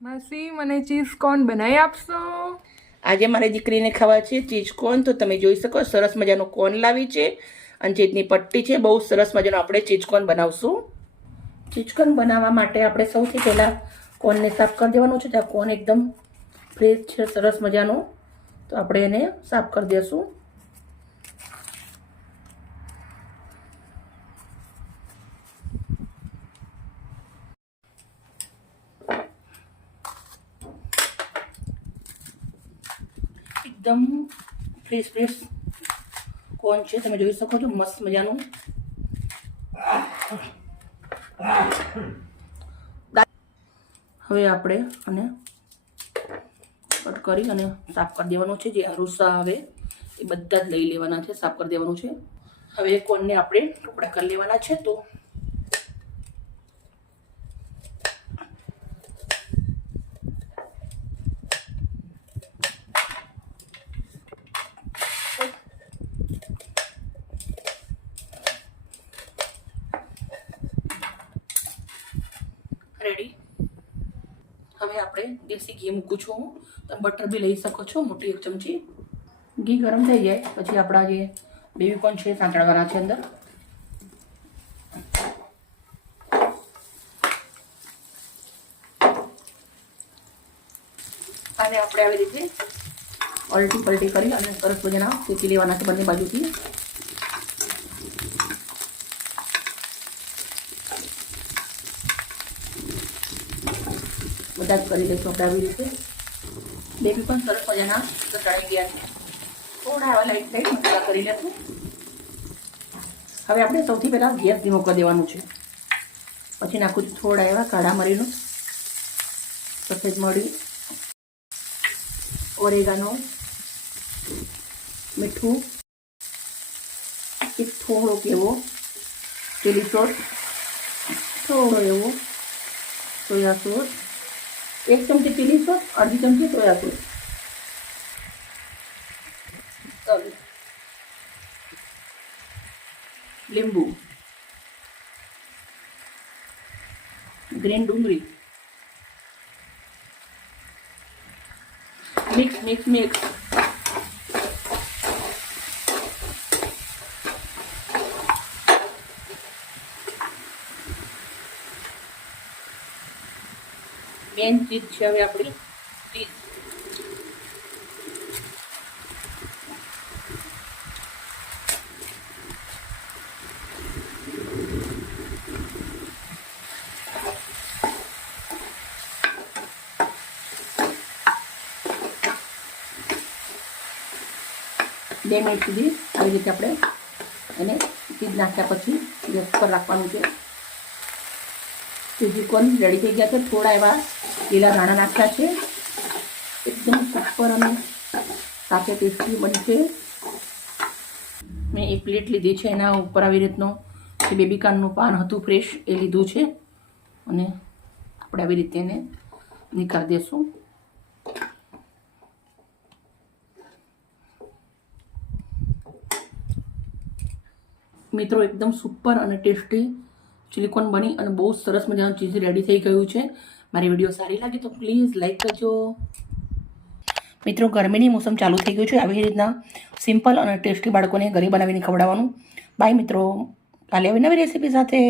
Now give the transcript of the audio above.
માસી મને cheese corn બનાવી આપશો? આજે મારી દીકરીને ખાવા છે ચીઝ કોર્ન. તો તમે જોઈ શકો સરસ મજાનો કોર્ન લાવી છે અને ચીઝની પટ્ટી છે. બહુ સરસ મજાનો આપણે ચીઝ કોર્ન બનાવશું. ચીઝ કોર્ન બનાવવા માટે આપણે સૌથી પહેલાં કોર્નને સાફ કરી દેવાનું છે. ત્યાં કોર્ન એકદમ ફ્રેશ છે, સરસ મજાનો. તો આપણે એને સાફ કરી દઈશું. એકદમ ફ્રેશ કોર્ન છે, તમે જોઈ શકો છો, મસ્ત મજાનું. હવે આપણે આને કટ કરી અને સાફ કરી દેવાનું છે. જે અરુસા આવે એ બધા જ લઈ લેવાના છે, સાફ કરી દેવાનું છે. હવે કોર્નને આપણે ટુકડા કરી લેવાના છે. તો રેડી. હવે આપણે દેશી ઘી મૂકું છું. તમે બટર બી લઈ શકો છો, મોટી 1 ચમચી. ઘી ગરમ થઈ જાય પછી આપણા જે બેબી કોર્ન છે સાંતળવાના છે અંદર. અને આપણે આવી રીતે પલટી પલટી કરી અને સરસ મજાના શેકી લેવાના છે બંને બાજુથી. બધા જ કરી લઈશું આપણે આવી રીતે. બેબી પણ સરસ મજાના ચડાઈ ગયા છે. થોડા એવા લાઈટ થઈ મસાલા કરી લેશું. હવે આપણે સૌથી પહેલાં ગેસ ધીમો કરી દેવાનું છે. પછી નાખું છું થોડા એવા કાળા મરીનું, સફેદ મરી, ઓરેગાનો, મીઠું, એક થોડોક એવો ચીલી સોસ, થોડો એવો સોયા સોસ, 1 ચમચી ચીલી સોસ, અડધી ચમચી સોયા સોસ, લીંબુ, ગ્રીન ડુંગળી, મિક્સ મિક્સ મિક્સ. મેન ચીજ છે હવે આપણી ચીઝ. બે મિનિટ સુધી આવી રીતે આપણે એને ચીઝ નાખ્યા પછી ગેસ પર રાખવાનું છે. ચીઝ કોર્ન રેડી થઈ ગયા છે. થોડા એવા લીલા ધાણા નાખ્યા છે. એકદમ સુપર અને સાથે ટેસ્ટી બનશે. મેં એક પ્લેટ લીધી છે. એના ઉપર આવી રીતનો જે બેબી કોર્નનું પાન હતું ફ્રેશ એ લીધું છે અને આપણે આવી રીતે એને નીકાળી દઈશું. મિત્રો એકદમ સુપર અને ટેસ્ટી ચીલી કોર્ન બની અને બહુ સરસ મજાનું ચીઝ રેડી થઈ ગયું છે. મારી વિડીયો સારી લાગી તો પ્લીઝ લાઈક કરજો. મિત્રો ગરમીની મોસમ ચાલુ થઈ ગયું છે. આવી રીતના સિમ્પલ અને ટેસ્ટી બાળકોને ઘરે બનાવીને ખવડાવવાનું. બાય મિત્રો, કાલે આવી નવી રેસીપી સાથે.